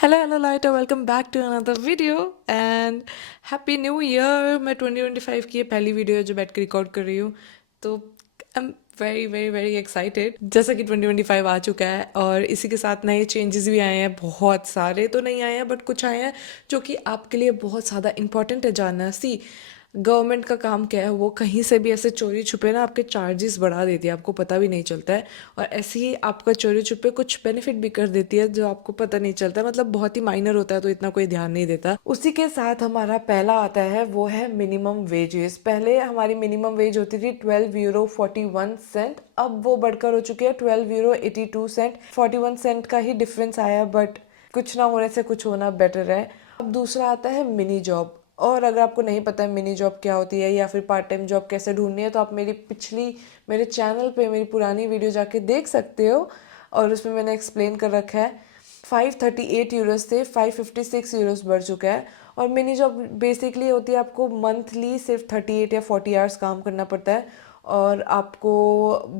Hello light, welcome back to another video and happy new year. मैं 2025 की ये पहली वीडियो है जो बैठ के रिकॉर्ड कर रही हूँ, तो I am very very very excited. जैसा कि 2025 आ चुका है और इसी के साथ नए चेंजेस भी आए हैं। बहुत सारे तो नहीं आए हैं बट कुछ आए हैं जो कि आपके लिए बहुत ज़्यादा इंपॉर्टेंट है जानना। सी गवर्नमेंट का काम क्या है, वो कहीं से भी ऐसे चोरी छुपे ना आपके चार्जेस बढ़ा देती है, आपको पता भी नहीं चलता है। और ऐसे ही आपका चोरी छुपे कुछ बेनिफिट भी कर देती है जो आपको पता नहीं चलता है, मतलब बहुत ही माइनर होता है तो इतना कोई ध्यान नहीं देता। उसी के साथ हमारा पहला आता है वो है मिनिमम वेजेस। पहले हमारी मिनिमम वेज होती थी 12 यूरो 41 सेंट, अब वो बढ़कर हो चुकी है 12 यूरो 82 सेंट। 41 सेंट का ही डिफरेंस आया, बट कुछ ना होने से कुछ होना बेटर है। अब दूसरा आता है मिनी जॉब। और अगर आपको नहीं पता है मिनी जॉब क्या होती है या फिर पार्ट टाइम जॉब कैसे ढूंढनी है, तो आप मेरे चैनल पे मेरी पुरानी वीडियो जाके देख सकते हो और उसमें मैंने एक्सप्लेन कर रखा है। 538 यूरोस से 556 यूरोस बढ़ चुका है। और मिनी जॉब बेसिकली होती है आपको मंथली सिर्फ 38 या 40 आवर्स काम करना पड़ता है और आपको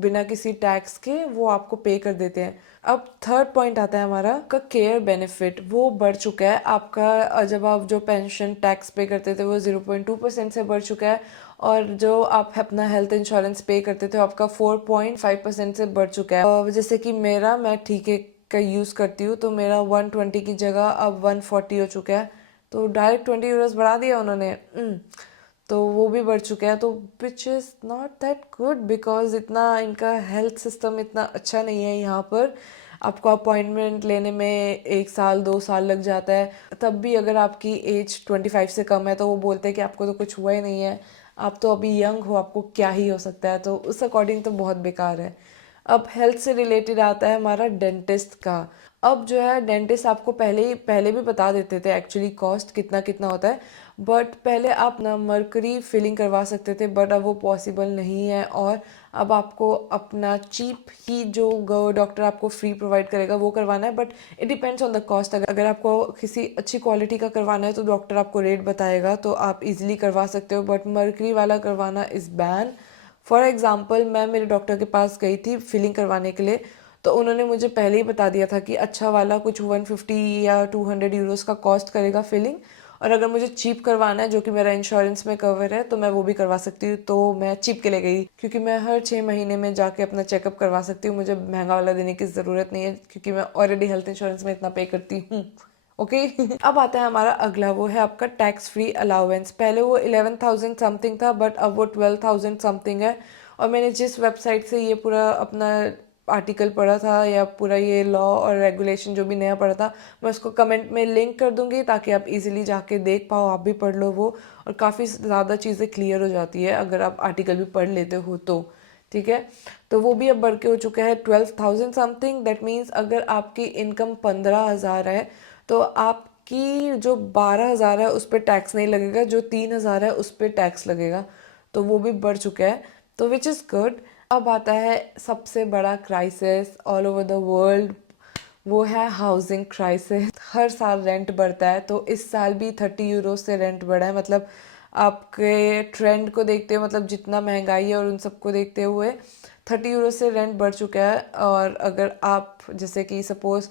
बिना किसी टैक्स के वो आपको पे कर देते हैं। अब थर्ड पॉइंट आता है हमारा का केयर बेनिफिट, वो बढ़ चुका है आपका। जब आप जो पेंशन टैक्स पे करते थे वो 0.2% से बढ़ चुका है, और जो आप अपना हेल्थ इंश्योरेंस पे करते थे आपका 4.5% से बढ़ चुका है। जैसे कि मैं ठीक है का यूज़ करती हूँ, तो मेरा 120 की जगह अब 140 हो चुका है। तो डायरेक्ट 20 यूरोस बढ़ा दिया उन्होंने। तो वो भी बढ़ चुका है, तो which is not that good because इतना इनका हेल्थ सिस्टम इतना अच्छा नहीं है यहाँ पर। आपको अपॉइंटमेंट लेने में 1 साल 2 साल लग जाता है, तब भी अगर आपकी एज 25 से कम है तो वो बोलते हैं कि आपको तो कुछ हुआ ही नहीं है, आप तो अभी यंग हो, आपको क्या ही हो सकता है। तो उस अकॉर्डिंग तो बहुत बेकार है। अब हेल्थ से रिलेटेड आता है हमारा डेंटिस्ट का। अब जो है डेंटिस्ट आपको पहले भी बता देते थे एक्चुअली कॉस्ट कितना कितना होता है, बट पहले आप ना मरकरी फिलिंग करवा सकते थे, बट अब वो पॉसिबल नहीं है। और अब आपको अपना चीप ही जो डॉक्टर आपको फ्री प्रोवाइड करेगा वो करवाना है, but it depends on the cost. अगर आपको किसी अच्छी क्वालिटी का करवाना है तो डॉक्टर आपको रेट बताएगा, तो आप इजीली करवा सकते हो, बट मरकरी वाला करवाना इज़ बैन। फॉर एग्ज़ाम्पल मैं मेरे डॉक्टर के पास गई थी फिलिंग करवाने के लिए, तो उन्होंने मुझे पहले ही बता दिया था कि अच्छा वाला कुछ 150 या 200 यूरोस का कॉस्ट करेगा फिलिंग, और अगर मुझे चीप करवाना है जो कि मेरा इंश्योरेंस में कवर है तो मैं वो भी करवा सकती हूँ। तो मैं चीप के लिए गई क्योंकि मैं हर 6 महीने में जाके अपना चेकअप करवा सकती हूँ, मुझे महंगा वाला देने की ज़रूरत नहीं है क्योंकि मैं ऑलरेडी हेल्थ इंश्योरेंस में इतना पे करती हूँ। ओके। अब आता है हमारा अगला, वो है आपका टैक्स फ्री अलाउंस। पहले वो 11,000 समथिंग था बट अब वो 12,000 समथिंग है। और मैंने जिस वेबसाइट से ये पूरा अपना आर्टिकल पढ़ा था या पूरा ये लॉ और रेगुलेशन जो भी नया पढ़ा था, मैं उसको कमेंट में लिंक कर दूंगी ताकि आप इजीली जाके देख पाओ, आप भी पढ़ लो वो। और काफ़ी ज़्यादा चीज़ें क्लियर हो जाती है अगर आप आर्टिकल भी पढ़ लेते हो तो। ठीक है, तो वो भी अब बढ़ के हो चुका है 12,000 समथिंग। दैट मीन्स अगर आपकी इनकम 15,000 है तो आपकी जो 12,000 है उस पर टैक्स नहीं लगेगा, जो 3,000 है उस पर टैक्स लगेगा। तो वो भी बढ़ चुका है, तो विच इज़ गुड। अब आता है सबसे बड़ा crisis all over the world, वो है हाउसिंग क्राइसिस। हर साल रेंट बढ़ता है, तो इस साल भी 30 यूरो से रेंट बढ़ा है। मतलब आपके ट्रेंड को देखते हुए, मतलब जितना महंगाई है और उन सबको देखते हुए 30 यूरो से रेंट बढ़ चुका है। और अगर आप जैसे कि सपोज़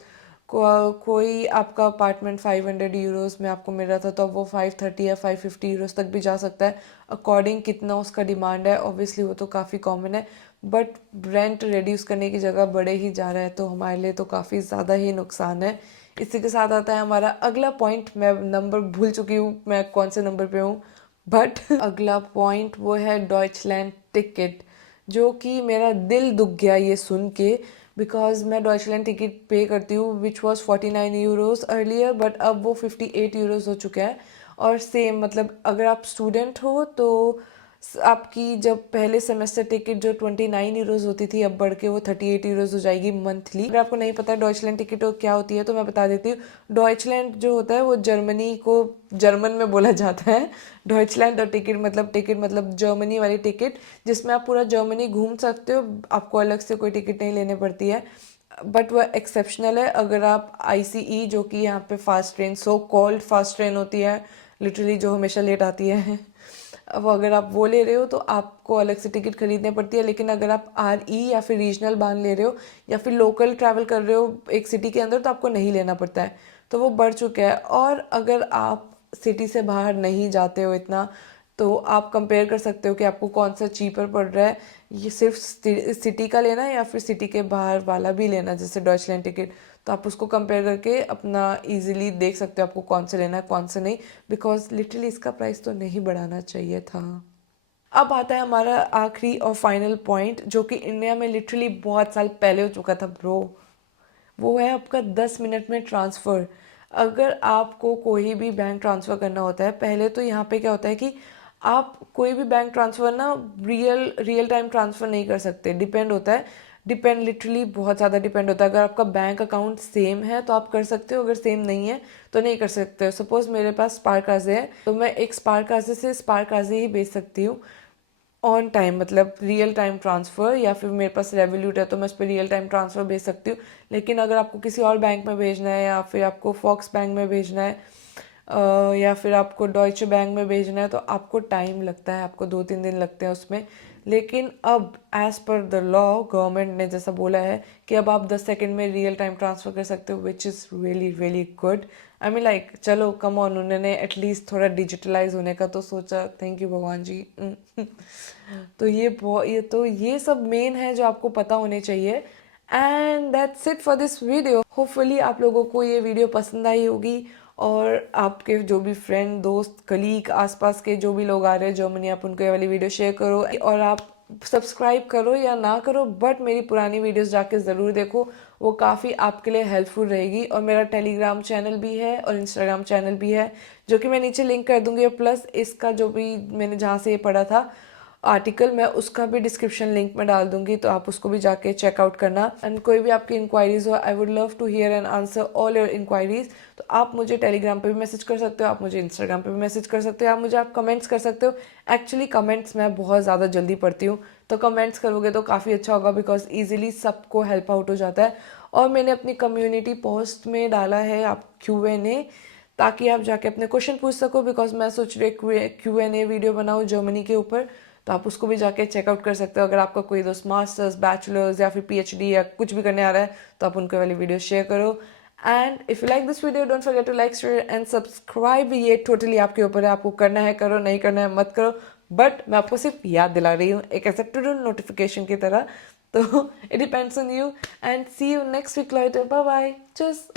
कोई आपका अपार्टमेंट 500 यूरोस में आपको मिल रहा था, तो अब वो 530 या 550 यूरोस तक भी जा सकता है, अकॉर्डिंग कितना उसका डिमांड है। ऑब्वियसली वो तो काफ़ी कॉमन है, बट रेंट रिड्यूस करने की जगह बढ़े ही जा रहा है, तो हमारे लिए तो काफ़ी ज़्यादा ही नुकसान है। इसी के साथ आता है हमारा अगला पॉइंट। मैं नंबर भूल चुकी हूँ मैं कौन से नंबर पे हूँ, बट अगला पॉइंट वो है डॉइचलैंड टिकट, जो कि मेरा दिल दुख गया ये सुन के। बिकॉज मैं डॉइचलैंड टिकट पे करती हूँ which was 49 Euros earlier, but अब वो 58 यूरोस हो चुका है। और सेम मतलब अगर आप स्टूडेंट हो तो आपकी जब पहले सेमेस्टर टिकट जो 29 यूरोस होती थी, अब बढ़ के वो 38 यूरोस हो जाएगी मंथली। अगर आपको नहीं पता डॉइचलैंड टिकट क्या होती है तो मैं बता देती हूँ। डॉइचलैंड जो होता है वो जर्मनी को जर्मन में बोला जाता है। डॉइचलैंड और टिकट मतलब जर्मनी वाली टिकट, जिसमें आप पूरा जर्मनी घूम सकते हो, आपको अलग से कोई टिकट नहीं लेनी पड़ती है। बट वह एक्सेप्शनल है अगर आप आईसीई, जो कि यहाँ पे fast train, so called fast train होती है, लिटरली जो हमेशा लेट आती है, अब अगर आप वो ले रहे हो तो आपको अलग से टिकट खरीदनी पड़ती है। लेकिन अगर आप आर ई या फिर रीजनल बांध ले रहे हो या फिर लोकल ट्रैवल कर रहे हो एक सिटी के अंदर, तो आपको नहीं लेना पड़ता है। तो वो बढ़ चुका है। और अगर आप सिटी से बाहर नहीं जाते हो इतना, तो आप कंपेयर कर सकते हो कि आपको कौन सा चीपर पड़ रहा है, ये सिर्फ सिटी का लेना है या फिर सिटी के बाहर वाला भी लेना, जैसे डॉइचलैंड टिकट। तो आप उसको कंपेयर करके अपना इजीली देख सकते हो आपको कौन सा लेना है कौन सा नहीं, बिकॉज लिटरली इसका प्राइस तो नहीं बढ़ाना चाहिए था। अब आता है हमारा आखिरी और फाइनल पॉइंट, जो कि इंडिया में लिटरली बहुत साल पहले हो चुका था ब्रो। वो है आपका 10 मिनट में ट्रांसफ़र। अगर आपको कोई भी बैंक ट्रांसफ़र करना होता है, पहले तो यहाँ पे क्या होता है कि आप कोई भी बैंक ट्रांसफ़र ना रियल टाइम ट्रांसफ़र नहीं कर सकते, डिपेंड होता है। डिपेंड लिटरली बहुत ज़्यादा डिपेंड होता है। अगर आपका बैंक अकाउंट सेम है तो आप कर सकते हो, अगर सेम नहीं है तो नहीं कर सकते हो। सपोज़ मेरे पास स्पारकाज़े है तो मैं एक स्पारकाज़े से स्पारकाज़े ही भेज सकती हूँ ऑन टाइम, मतलब रियल टाइम ट्रांसफ़र। या फिर मेरे पास रेवोल्यूट है तो मैं उस पर रियल टाइम ट्रांसफ़र भेज सकती हूँ। लेकिन अगर आपको किसी और बैंक में भेजना है, या फिर आपको फॉक्स बैंक में भेजना है, या फिर आपको डॉइचे बैंक में भेजना है, तो आपको टाइम लगता है, आपको 2-3 दिन लगते हैं उसमें। लेकिन अब as per the law government ने जैसा बोला है कि अब आप 10 सेकेंड में रियल टाइम ट्रांसफ़र कर सकते हो, which is really really good. I mean like चलो कम ऑन, उन्होंने एटलीस्ट थोड़ा डिजिटलाइज होने का तो सोचा, थैंक यू भगवान जी। तो ये सब मेन है जो आपको पता होने चाहिए। And that's it for this video. Hopefully आप लोगों को ये वीडियो पसंद आई होगी, और आपके जो भी फ्रेंड दोस्त कलीग आसपास के जो भी लोग आ रहे हैं जर्मनी, आप उनको ये वाली वीडियो शेयर करो। और आप सब्सक्राइब करो या ना करो, बट मेरी पुरानी वीडियोस जाके ज़रूर देखो, वो काफ़ी आपके लिए हेल्पफुल रहेगी। और मेरा टेलीग्राम चैनल भी है और इंस्टाग्राम चैनल भी है, जो कि मैं नीचे लिंक कर दूंगी। प्लस इसका जो भी मैंने जहाँ से ये पढ़ा था आर्टिकल, मैं उसका भी डिस्क्रिप्शन लिंक में डाल दूंगी, तो आप उसको भी जाके चेकआउट करना। एंड कोई भी आपकी इंक्वायरीज हो, I would love to hear and answer all your inquiries. तो आप मुझे टेलीग्राम पे भी मैसेज कर सकते हो, आप मुझे इंस्टाग्राम पे भी मैसेज कर सकते हो, आप कमेंट्स कर सकते हो। एक्चुअली कमेंट्स मैं बहुत ज़्यादा जल्दी पढ़ती हूँ, तो कमेंट्स करोगे तो काफ़ी अच्छा होगा, बिकॉज ईजिली सबको हेल्प आउट हो जाता है। और मैंने अपनी कम्युनिटी पोस्ट में डाला है आप Q&A, ताकि आप जाके अपने क्वेश्चन पूछ सको, बिकॉज मैं सोच रही Q&A वीडियो बनाऊँ जर्मनी के ऊपर। तो आप उसको भी जाके चेकआउट कर सकते हो। अगर आपका कोई दोस्त मास्टर्स, बैचलर्स या फिर PhD या कुछ भी करने आ रहा है, तो आप उनको वाली वीडियो शेयर करो। And if you like this video, don't forget to like, share and subscribe. ये टोटली आपके ऊपर है, आपको करना है करो, नहीं करना है मत करो, बट मैं आपको सिर्फ याद दिला रही हूँ, एक ऐसा टू डू नोटिफिकेशन की तरह। तो it depends on you, and see you next week lighter. Bye bye, चस।